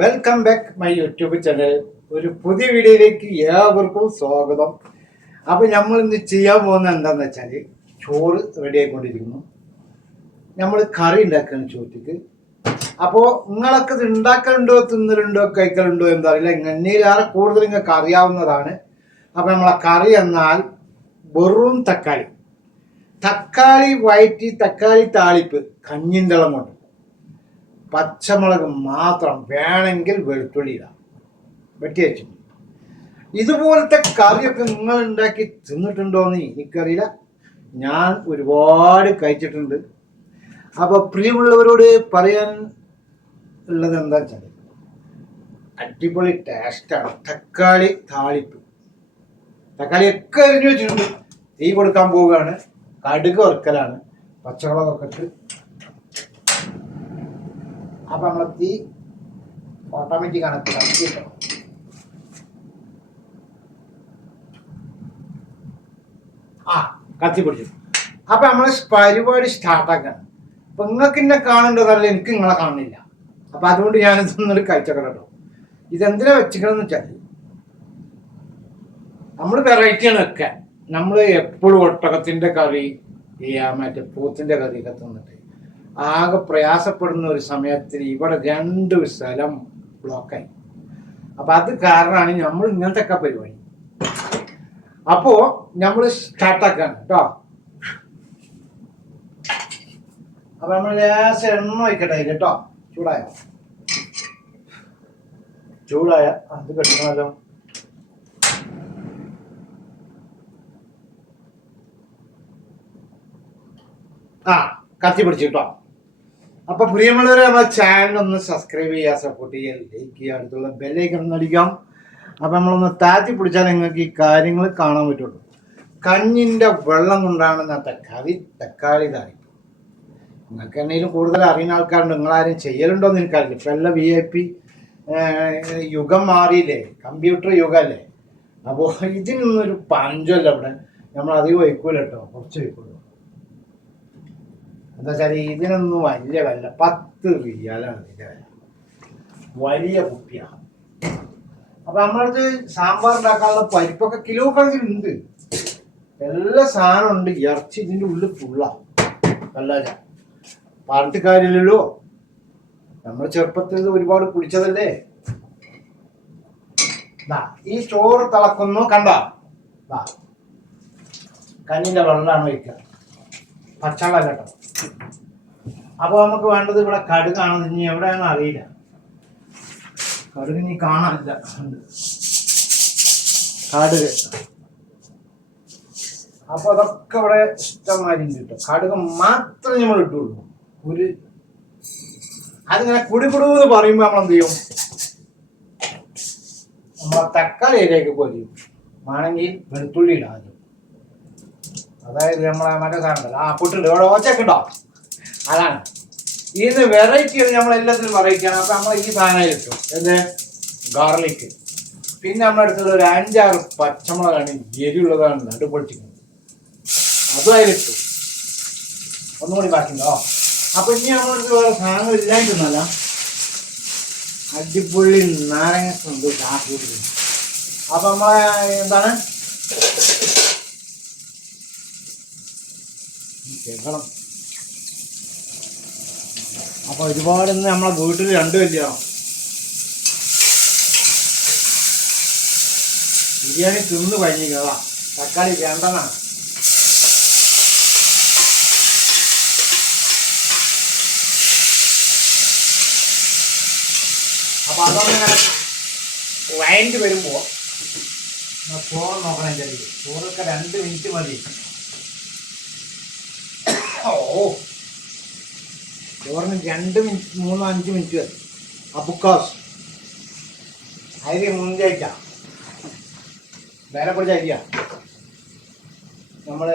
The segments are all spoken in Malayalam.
Welcome back my YouTube channel ഒരു പുതിയ വീഡിയോയിലേക്ക് ഏവർക്കും സ്വാഗതം. അപ്പോൾ നമ്മൾ ഇന്ന് ചെയ്യാൻ പോകുന്നത് എന്താണെന്ന് വെച്ചാൽ ചോറ് റെഡി ആയിക്കൊണ്ടിരിക്കുന്നു. നമ്മൾ കറി ഉണ്ടാക്കുകയാണ് ചോറ്റിക്ക്. അപ്പോൾ നിങ്ങളൊക്കെ ഇത് ഉണ്ടാക്കലുണ്ടോ തിന്നലുണ്ടോ കഴിക്കലുണ്ടോ എന്താ അറിയില്ല. എണ്ണയിലേറെ കൂടുതൽ നിങ്ങൾക്ക് അറിയാവുന്നതാണ്. അപ്പോൾ നമ്മളെ കറി എന്നാൽ വെറും തക്കാളി. തക്കാളി വയറ്റി തക്കാളി താളിപ്പ് കഞ്ഞിന്തളം കൊണ്ട്. പച്ചമുളക് മാത്രം വേണമെങ്കിൽ വെളുത്തുള്ളി ഇടാം. വെട്ടി വെച്ചു ഇതുപോലത്തെ കറിയൊക്കെ നിങ്ങൾ ഉണ്ടാക്കി തിന്നിട്ടുണ്ടോയെന്ന് എനിക്കറിയില്ല. ഞാൻ ഒരുപാട് കഴിച്ചിട്ടുണ്ട്. അപ്പോൾ പ്രിയമുള്ളവരോട് പറയാൻ ഉള്ളത് എന്താ വെച്ചാൽ അടിപൊളി ടേസ്റ്റാണ് തക്കാളി താളിപ്പ്. തക്കാളി ഒക്കെ അരിഞ്ഞു വെച്ചിട്ടുണ്ട്. തീ കൊടുക്കാൻ പോവുകയാണ്. കടുക് വറുക്കലാണ്. പച്ചമുളകൊക്കെ ഇട്ട് അപ്പൊ നമ്മളെ തീ ഓട്ടോമാറ്റിക് ആണ് ആ കത്തി പിടിച്ചു. അപ്പൊ നമ്മൾ പരിപാടി സ്റ്റാർട്ടാക്കാണ് അപ്പൊ നിങ്ങൾക്ക് എന്നെ കാണേണ്ടതല്ല എനിക്ക് നിങ്ങളെ കാണുന്നില്ല. അപ്പൊ അതുകൊണ്ട് ഞാൻ ഇതൊന്നും കഴിച്ചോട്ടെ കേട്ടോ. ഇതെന്തിനാ വെച്ചിക്കണമെന്ന് വെച്ചാൽ നമ്മൾ വെറൈറ്റിയാണ് വെക്കാൻ നമ്മൾ എപ്പോഴും ഒട്ടകത്തിന്റെ കറി മറ്റേ പൂത്തിന്റെ കറിയൊക്കെ തിന്നിട്ട് ആകെ പ്രയാസപ്പെടുന്ന ഒരു സമയത്തിൽ ഇവിടെ രണ്ട് സ്ഥലം ബ്ലോക്കായി അപ്പൊ അത് കാരണമാണ് നമ്മൾ ഇങ്ങനത്തെ ഒക്കെ പരിപാടി. അപ്പോ നമ്മൾ സ്റ്റാർട്ടാക്കാണ് കേട്ടോ അപ്പൊ നമ്മൾ ലേശം എണ്ണ വയ്ക്കട്ടെ കേട്ടോ? ചൂടായ? ചൂടായ അത് കെട്ടണമല്ലോ. ആ കത്തി പിടിച്ചു കേട്ടോ അപ്പൊ പ്രിയമുള്ളവരെ നമ്മൾ ചാനൽ ഒന്ന് സബ്സ്ക്രൈബ് ചെയ്യുക സപ്പോർട്ട് ചെയ്യുക ലൈക്ക് ചെയ്യുക അടുത്തുള്ള ബെല്ലൈക്കൺ ഒന്ന് അടിക്കാം. അപ്പൊ നമ്മളൊന്ന് താത്തി പിടിച്ചാൽ നിങ്ങൾക്ക് ഈ കാര്യങ്ങൾ കാണാൻ പറ്റുള്ളൂ. കഞ്ഞിന്റെ വെള്ളം കൊണ്ടാണ് ഇന്നത്തെ കറി തക്കാളി താളിപ്പ് നിങ്ങൾക്ക് എന്തെങ്കിലും കൂടുതൽ അറിയുന്ന ആൾക്കാരുണ്ട് നിങ്ങളാരും ചെയ്യലുണ്ടോ എന്ന് എനിക്കറിയില്ല. ഇപ്പൊ വി ഐ പി യുഗം മാറിയില്ലേ കമ്പ്യൂട്ടർ യുഗമല്ലേ അപ്പോൾ ഇതിനൊന്നൊരു പഞ്ചല്ല അവിടെ നമ്മൾ അധികം വയ്ക്കൂല കേട്ടോ കുറച്ച് വയ്ക്കുള്ളൂ എന്താ വെച്ചാൽ ഇതിനൊന്നും വലിയ വില പത്ത് റിയാലാണ് ഇതിന്റെ വില. വലിയ കുപ്പിയാണ്. അപ്പൊ നമ്മളത് സാമ്പാർ ഉണ്ടാക്കാനുള്ള പരിപ്പൊക്കെ കിലോ കണക്കിനുണ്ട് എല്ലാ സാധനം ഉണ്ട്. ഇറച്ചി ഇതിന്റെ ഉള്ളിൽ ഫുള്ളാ അല്ലാതെ പറഞ്ഞിട്ട് കാര്യമില്ലല്ലോ. നമ്മൾ ചെറുപ്പത്തിൽ ഒരുപാട് കുടിച്ചതല്ലേ? ഈ ചോറ് തിളക്കുന്നു കണ്ട? കണ്ണിന്റെ വെള്ളമാണ് വയ്ക്കുക പച്ചവെള്ളം കേട്ടോ അപ്പൊ നമുക്ക് വേണ്ടത് ഇവിടെ കടുകാണ് ഇനി എവിടെയാണെന്ന് അറിയില്ല. കടുക് ഇനി കാണാനില്ല. കടുക്. അപ്പൊ അതൊക്കെ ഇവിടെ ഇഷ്ടമാതിരി കിട്ടും. കടുക് മാത്രമേ നമ്മൾ ഇട്ടുള്ളൂ. ഒരു അതിങ്ങനെ എന്ന് പറയുമ്പോ നമ്മൾ എന്ത് ചെയ്യും? നമ്മളെ തക്കാളിയിലേക്ക് പൊരിയും. വേണമെങ്കിൽ വെളുത്തുള്ളി ഇടാം ആദ്യം. അതായത് നമ്മളെ മറ്റേ സാധനം ആ പുട്ടുണ്ട് ഇവിടെ ഓച്ചൊക്കെ ഉണ്ടോ അതാണ്. ഇത് വെറൈറ്റി നമ്മൾ എല്ലാത്തിനും വെറൈറ്റിയാണ് അപ്പൊ നമ്മൾ ഈ സാധനം കിട്ടും എന്ത്? ഗാർലിക് പിന്നെ നമ്മുടെ അടുത്തുള്ള ഒരു അഞ്ചാറ് പച്ചമുളകാണ്. എരിയുള്ളതാണ് നടുപൊളിച്ചിരിക്കുന്നത് അതും അതിലിട്ടു ഒന്നുകൂടി ബാക്കിയുണ്ടോ അപ്പൊ ഇനി നമ്മളടുത്ത് വേറെ സാധനം ഇല്ലായിട്ടൊന്നല്ല അടിപൊളി നാരങ്ങ ആ കാപ്പി അപ്പൊ നമ്മളെ എന്താണ്? കേൾക്കണം. അപ്പൊ ഒരുപാട് ഇന്ന് നമ്മളെ വീട്ടിൽ രണ്ട് കല്യാണം ബിരിയാണി തിന്ന് കഴിഞ്ഞിരിക്കുന്നതാ തക്കാളി വേണ്ടെന്നാണ് അപ്പൊ അതൊന്നിങ്ങനെ വയന്റ് വരുമ്പോ ചോറ് നോക്കണം ചോറൊക്കെ രണ്ട് മിനിറ്റ് മതി. ഓ. രണ്ട് മിനിറ്റ് മൂന്നോ അഞ്ച് മിനിറ്റ് മതി. അബുക്കാസ് അരി മുഞ്ചയച്ച വില കുറച്ച് അരിയ. നമ്മൾ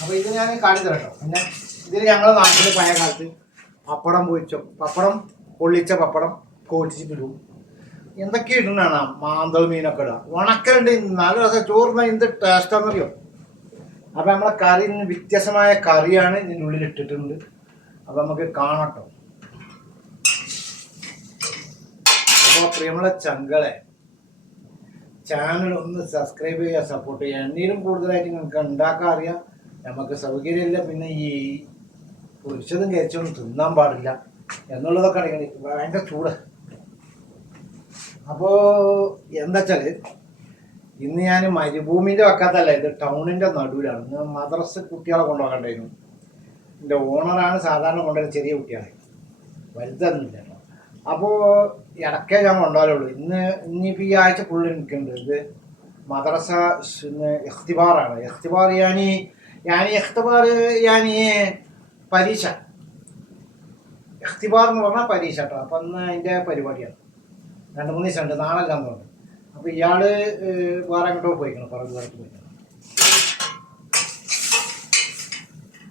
അപ്പോൾ ഇത് ഞാൻ കാണിച്ചു തരട്ടോ. പിന്നെ ഇതിൽ ഞങ്ങളുടെ നാട്ടിൽ പഴയ കാലത്ത് പപ്പടം പൊരിച്ച പപ്പടം പൊള്ളിച്ച പപ്പടം കോടിച്ചിട്ടിടും എന്തൊക്കെ ഇടുന്നതാണ്? മാന്തൾ മീനൊക്കെ ഇടുക ഉണക്കലുണ്ട്. നല്ല രസം ചോറിന് എന്ത് ടേസ്റ്റാന്നറിയോ അപ്പൊ നമ്മളെ കറി വ്യത്യസ്തമായ കറിയാണ് ഇതിന്റെ ഉള്ളിൽ ഇട്ടിട്ടുണ്ട്. അപ്പൊ നമുക്ക് കാണട്ടോ. അപ്പോൾ പ്രിയമുള്ള ചങ്കളെ ചാനൽ ഒന്ന് സബ്സ്ക്രൈബ് ചെയ്യുക സപ്പോർട്ട് ചെയ്യുക. എന്തെങ്കിലും കൂടുതലായിട്ട് നിങ്ങൾക്ക് ഉണ്ടാക്കാൻ അറിയാം നമുക്ക് സൗകര്യമില്ല. പിന്നെ ഈ പുരുഷതും കരിച്ചൊന്നും തിന്നാൻ പാടില്ല എന്നുള്ളതൊക്കെ അറിയണം. ഭയങ്കര ചൂട്. അപ്പോൾ എന്താ വെച്ചാൽ ഇന്ന് ഞാൻ മരുഭൂമിന്റെ വക്കത്തല്ല ഇത് ടൗണിന്റെ നടുവിലാണ്. ഇന്ന് മദ്രസ കുട്ടികളെ കൊണ്ടുപോകണ്ടായിരുന്നു. എന്റെ ഓണറാണ് സാധാരണ കൊണ്ടുവരുന്ന ചെറിയ കുട്ടികളെ. വലുതൊന്നുമില്ല അപ്പോൾ ഇടയ്ക്കേ ഞാൻ കൊണ്ടുപോകാറുള്ളൂ ഇന്ന് ഇനിയിപ്പോൾ ഈ ആഴ്ച ഫുള്ള് നിൽക്കുന്നുണ്ട് ഇത് മദ്രസ എഖ്തിബാറാണ് എഖ്തിബാർ ഞാനീ ഞാൻ ഇഖ്തിബാർ ഞാൻ പരീക്ഷ. ഇഖ്തിബാർ എന്ന് പറഞ്ഞാൽ പരീക്ഷ കേട്ടോ. അപ്പം അന്ന് അതിന്റെ പരിപാടിയാണ്. രണ്ട് മൂന്ന് ദിവസം ഉണ്ട്. നാളെ തോന്നുന്നു അപ്പോൾ ഇയാൾ വേറെ എങ്ങോട്ടോ പോയിക്കണം പറഞ്ഞു ദൂരത്ത് പോയിക്കണം.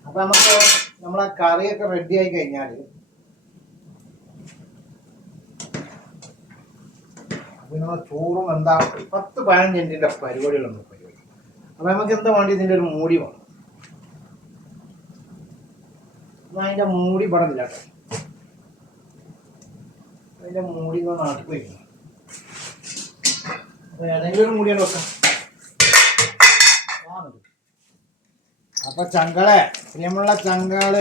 അപ്പൊ നമുക്ക് നമ്മളെ കറിയൊക്കെ റെഡി ആയി കഴിഞ്ഞാൽ പിന്നെ ചോറും എന്താ പത്ത് പതിനഞ്ച് മിനിറ്റിന്റെ പരിപാടികളുണ്ട് പരിപാടി അപ്പൊ നമുക്ക് എന്താ വേണ്ടി ഇതിന്റെ ഒരു മൂടി വേണം. അതിന്റെ മൂടി പടമില്ല കേട്ടോ അതിന്റെ മൂടി നാട്ടിൽ പോയിക്കണം. അപ്പൊ അപ്പൊ ചങ്കളെ പ്രിയമുള്ള ചങ്കൾ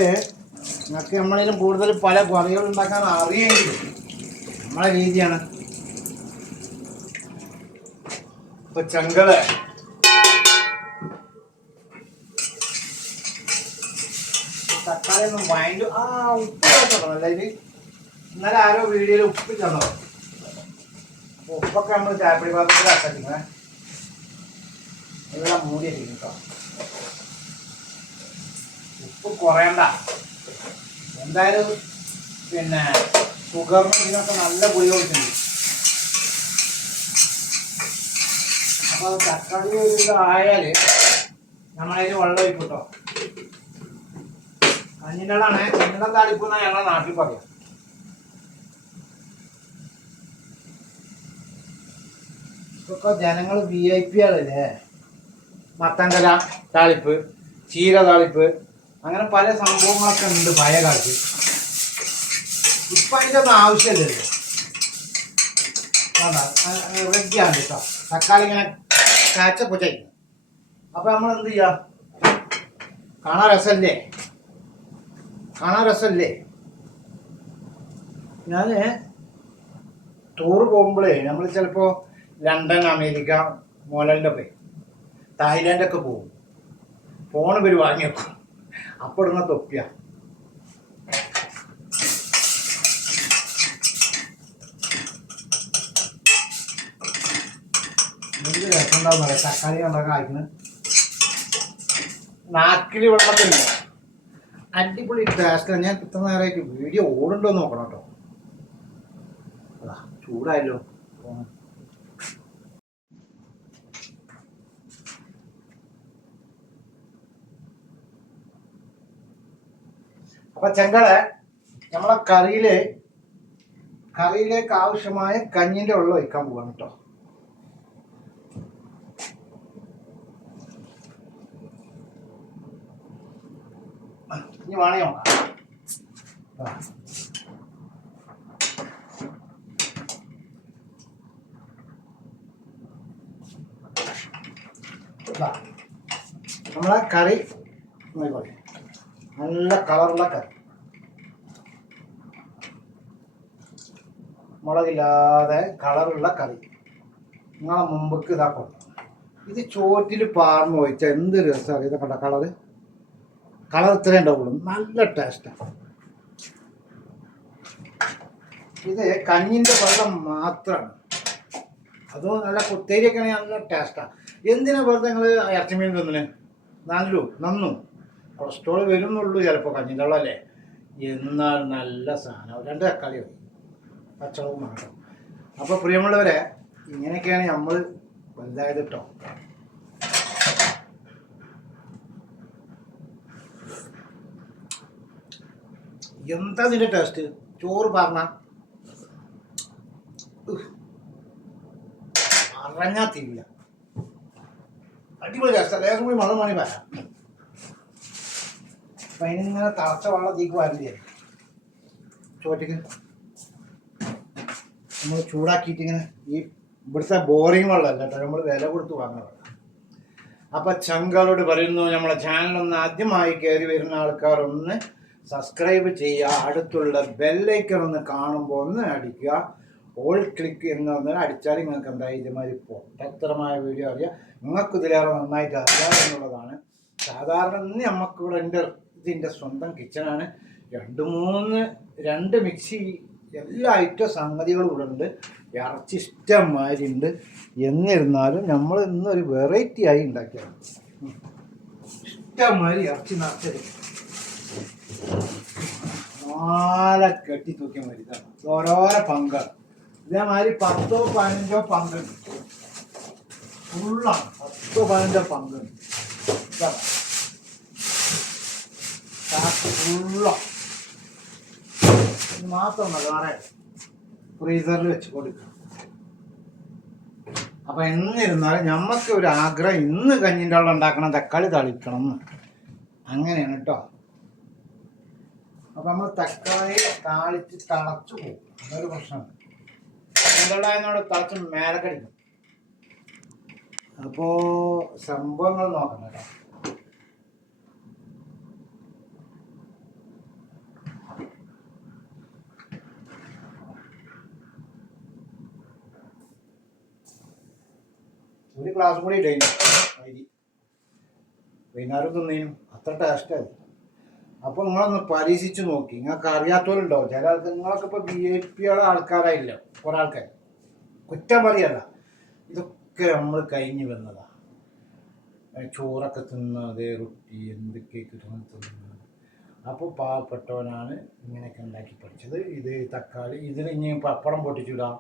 നിങ്ങൾക്ക് നമ്മളിലും കൂടുതൽ പല കറികൾ ഉണ്ടാക്കാൻ അറിയെങ്കിലും നമ്മളെ രീതിയാണ്. അപ്പൊ ചങ്കൾ തക്കാളി ഒന്നും ഭയങ്കര ആ ഉപ്പ് ചേർത്തണം അല്ല ഇത് ഇന്നലെ ആരോ വീഡിയോയിൽ ഉപ്പ് അപ്പൊ ഉപ്പൊക്കെ നമ്മൾ ചായപ്പൊടി പാത്രത്തിൽ അടച്ചിരിക്കണേ മൂടി മൂടിയിരിക്കും കേട്ടോ ഉപ്പ് കുറയണ്ട. എന്തായാലും പിന്നെ ഷുഗറിന് ഇതിനൊക്കെ നല്ല പുളി കൊടുക്കുന്നുണ്ട് അപ്പോൾ തക്കാളി ഒരു ഇതായാൽ നമ്മളതിൽ വെള്ളം ഒഴിക്കും കേട്ടോ കഞ്ഞിനളാണ് കഞ്ഞിളം താളിപ്പ് ഞങ്ങളുടെ നാട്ടിൽ പറയാം. ഇതൊക്കെ ജനങ്ങൾ വി ഐ പി ആളല്ലേ? മത്തങ്കല താളിപ്പ് ചീര താളിപ്പ് അങ്ങനെ പല സംഭവങ്ങളൊക്കെ ഉണ്ട് പഴയ കാലത്ത് ഇപ്പം അതിന്റെ ഒന്നും ആവശ്യമില്ലല്ലോ റെഡിയാണ് കേട്ടോ. തക്കാളി ഇങ്ങനെ കാച്ചപ്പൊച്ചായി അപ്പം നമ്മൾ എന്ത് ചെയ്യാം? കാണാൻ രസമല്ലേ കാണാൻ രസമല്ലേ ഞാൻ ടൂറ് പോകുമ്പോഴേ നമ്മൾ ചിലപ്പോൾ ലണ്ടൻ അമേരിക്ക മോലന്റെ പോയി തായ്ലാൻഡൊക്കെ പോകും ഫോൺ ഇവർ വാങ്ങി വെക്കും. അപ്പോൾ ഇടുന്ന തൊപ്പിയ. എന്ത് രസമുണ്ടാവും പറയാം തക്കാളി ഉണ്ടാക്കാൻ അയക്കുന്നത് നാക്കിൽ വെള്ളത്തില്ല? അടിപൊളി ടേസ്റ്റാണ് ഞാൻ ഇത്ര നേരമായിട്ട് വീഡിയോ ഓടുണ്ടോ നോക്കണം കേട്ടോ. അതാ ചൂടായല്ലോ. അപ്പൊ ചെങ്കളെ നമ്മളെ കറിയിൽ കറിയിലേക്ക് ആവശ്യമായ കഞ്ഞിന്റെ വെള്ളം ഒഴിക്കാൻ പോവാണ് കേട്ടോ ഇനി വേണേ. നമ്മളെ കറി നോക്കിക്കോട്ടെ നല്ല കളറുള്ള കറി. മുളകില്ലാതെ കളറുള്ള കറി. നിങ്ങളെ മുമ്പക്ക് ഇതാക്കും ഇത് ചോറ്റിൽ പാർന്ന് ഒഴിച്ചാൽ എന്ത് രസമാണ് ഇതൊക്കെ കണ്ട കളറ്? കളർ ഇത്രയും ഉണ്ടാവുള്ളൂ. നല്ല ടേസ്റ്റാണ് ഇത് കഞ്ഞിന്റെ വെള്ളം മാത്രമാണ് അതോ നല്ല കുത്തേരിയൊക്കെ ആണെങ്കിൽ നല്ല ടേസ്റ്റാണ് എന്തിനാ വെറുതെ നിങ്ങൾ ഇറച്ചിമീൻ തന്നെ നല്ലു നന്നു. കൊളസ്ട്രോൾ വരുന്നുള്ളൂ ചിലപ്പോൾ കഞ്ഞിന്റെ അല്ലേ എന്നാൽ നല്ല സാധനം. രണ്ട് തക്കാളി മതി പച്ചളവും മാത്രം അപ്പോൾ പ്രിയമുള്ളവരെ ഇങ്ങനെയൊക്കെയാണ് നമ്മൾ വലുതായത് കേട്ടോ എന്താ ഇതിന്റെ ടേസ്റ്റ് ചോറ് പറഞ്ഞ പറഞ്ഞാ തീരില്ല. അടിപൊളി ടേസ്റ്റ് ലേശം കൂടി മണം വരാം അപ്പം അതിനിങ്ങനെ തളച്ച വെള്ളം തീക്ക് വരില്ലേ? ചോറ്റക്ക്. നമ്മൾ ചൂടാക്കിയിട്ട് ഇങ്ങനെ ഈ ഇവിടുത്തെ ബോറിംഗ് വെള്ളമല്ല കേട്ടോ. നമ്മൾ വില കൊടുത്ത് വാങ്ങുന്ന വെള്ളം. അപ്പൊ ചങ്കളോട് പറയുന്നു നമ്മളെ ചാനൽ ഒന്ന് ആദ്യമായി കയറി വരുന്ന ആൾക്കാർ ഒന്ന് സബ്സ്ക്രൈബ് ചെയ്യുക. അടുത്തുള്ള ബെല്ലൈക്കൺ ഒന്ന് കാണുമ്പോൾ ഒന്ന് അടിക്കുക. ഓൾ ക്ലിക്ക് എന്ന് പറഞ്ഞാൽ അടിച്ചാൽ നിങ്ങൾക്ക് എന്താ ഇതുമാതിരി പൊട്ടത്തരമായ വീഡിയോ അറിയാം. നിങ്ങൾക്ക് ഇതിലേറെ നന്നായിട്ട് അറിയാം എന്നുള്ളതാണ്. സാധാരണ നമുക്കിവിടെ എന്റെ ഇതിന്റെ സ്വന്തം കിച്ചണാണ്. രണ്ട് മൂന്ന് രണ്ട് മിക്സി എല്ലാ ഐറ്റം സംഗതികളും ഇവിടെ ഉണ്ട്. ഇറച്ചി ഇഷ്ടംമാതിരി ഉണ്ട്. എന്നിരുന്നാലും നമ്മൾ ഇന്നൊരു വെറൈറ്റി ആയി ഉണ്ടാക്കിയാണ്. ഇഷ്ടംമാതിരി ഇറച്ചി നിറച്ചത്. നാല കെട്ടി തൂക്കിയ മതി ഇതാണ് ഇത് ഓരോരോ പങ്കാണ് ഇതേമാതിരി പത്തോ പതിനഞ്ചോ പങ്കുണ്ട്. ഫുള്ളാണ്. പത്തോ പതിനഞ്ചോ പങ്കുണ്ട്. ഇതാണ് മാത്രമല്ല വേറെ ഫ്രീസറിൽ വെച്ച് കൊടുക്കുക അപ്പൊ എന്നിരുന്നാലും നമുക്ക് ഒരു ആഗ്രഹം ഇന്ന് കഞ്ഞിന്റെ വെള്ളം ഉണ്ടാക്കണം തക്കാളി തളിക്കണം എന്ന്. അങ്ങനെയാണ് കേട്ടോ അപ്പൊ നമ്മൾ തക്കാളി താളിച്ച് തളച്ചു പോകും. അതൊരു പ്രശ്നമാണ്. എന്തുണ്ടായിരുന്നോട് തളച്ച് മേലെ കടിക്കും അപ്പോ സംഭവങ്ങൾ നോക്കണം കേട്ടോ ഒരു ഗ്ലാസ് കൂടി ഇടേനു. വൈകി വൈകുന്നേരം തിന്നേനും. അത്ര ടേസ്റ്റായി അപ്പോൾ നിങ്ങളൊന്ന് പരീക്ഷിച്ച് നോക്കി. നിങ്ങൾക്ക് അറിയാത്തവരുണ്ടാവും ചില ആൾക്ക് നിങ്ങളൊക്കെ ഇപ്പോൾ ബി എ പിയുടെ ആൾക്കാരായില്ല കുറേ ആൾക്കാർ കുറ്റം പറയല്ല. ഇതൊക്കെ നമ്മൾ കഴിഞ്ഞു വന്നതാ. ചോറൊക്കെ തിന്നത് റൊട്ടി എന്തൊക്കെയൊക്കെ തിന്നത് അപ്പോൾ പാവപ്പെട്ടവനാണ് ഇങ്ങനെയൊക്കെ ഉണ്ടാക്കി പഠിച്ചത്. ഇത് തക്കാളി ഇതിന് ഇനി പപ്പടം പൊട്ടിച്ചിടാം.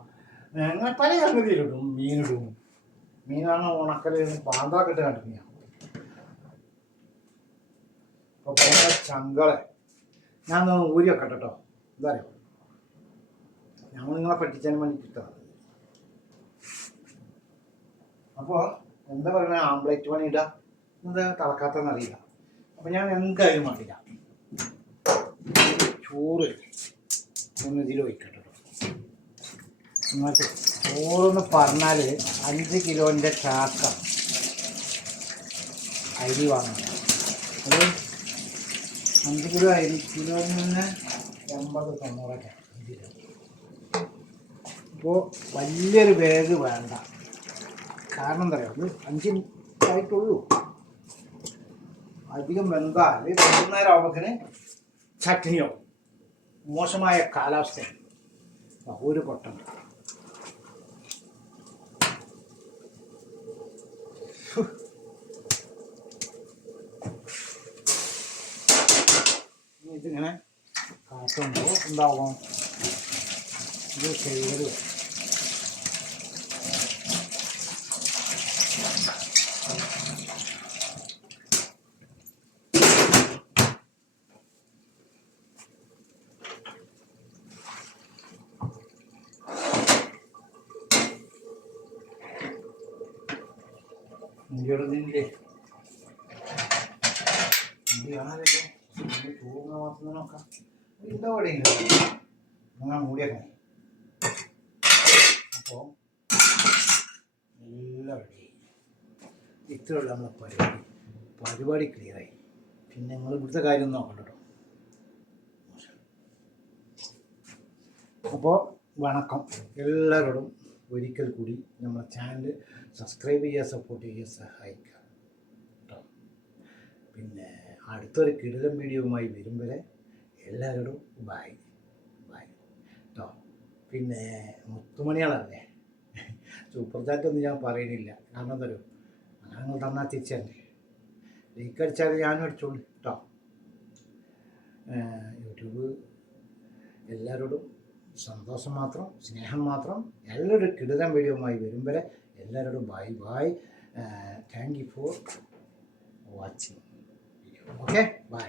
അങ്ങനെ പല സംഗതിയിലിടും മീനിടും. മീനാണ് ഉണക്കൽ പാന്തൊക്കെ ഇട്ട് കണ്ടിട്ട് ചങ്കളെ. ഞാൻ ഒന്ന് ഊരി വെക്കട്ടെ കേട്ടോ എന്താ ഞങ്ങൾ നിങ്ങളെ പഠിച്ചതിന് വേണ്ടിയിട്ടാണ് അപ്പോൾ എന്താ പറയുക ആംപ്ലേറ്റ് പണി ഇടാ. എന്താ തിളക്കാത്തെന്ന് അറിയില്ല. അപ്പോൾ ഞാൻ എന്തായാലും അറിയില്ല ചോറ് ഒന്ന് ഇതിൽ ഒഴിക്കട്ടെ കേട്ടോ നിങ്ങൾക്ക് ചോറെന്ന് പറഞ്ഞാൽ അഞ്ച് കിലോന്റെ ചാക്ക. അരി വാങ്ങണം. അത് അഞ്ച് കിലോ അരി കിലോയിൽ നിന്ന് എൺപത് തൊണ്ണൂറൊക്കെ ഇപ്പോൾ വലിയൊരു ബാഗ് വേണ്ട. കാരണം എന്താ പറയുക അത് അഞ്ച് ആയിട്ടുള്ളൂ. അധികം വെന്താൽ വൈകുന്നേരം ആവുമ്പത്തിന് ചട്നിയോ മോശമായ കാലാവസ്ഥയാണ്. 이제 그냥 가끔 뭐 쓴다고 이렇게 이거를 Gördüğünde മൂടിയേക്കണേ അപ്പോൾ എല്ലാം റെഡി ഇത്രയുള്ള നമ്മളെ പരിപാടി. പരിപാടി ക്ലിയറായി പിന്നെ നിങ്ങൾ ഇവിടുത്തെ കാര്യം നോക്കണ്ട കേട്ടോ. അപ്പോൾ വണക്കം. എല്ലാവരോടും ഒരിക്കൽ കൂടി നമ്മുടെ ചാനൽ സബ്സ്ക്രൈബ് ചെയ്യുക സപ്പോർട്ട് ചെയ്യുക സഹായിക്കുക. കേട്ടോ. പിന്നെ അടുത്തൊരു കിടിലം വീഡിയോവുമായി വരും വരെ എല്ലാവരോടും ബായ് ബായ് കേട്ടോ പിന്നെ മുത്തുമണികളല്ലേ സൂപ്പർ ചാറ്റ് ഒന്നും ഞാൻ പറയുന്നില്ല കാരണം അങ്ങനെ നിങ്ങൾ തന്നാൽ തിരിച്ചല്ലേ ലൈക്ക് അടിച്ചാൽ ഞാനും അടിച്ചോളൂ. കേട്ടോ യൂട്യൂബ് എല്ലാവരോടും സന്തോഷം മാത്രം സ്നേഹം മാത്രം എല്ലാവരും കിടുതം വീഡിയോമായി വരും വരെ എല്ലാവരോടും bye bye thank you for watching okay bye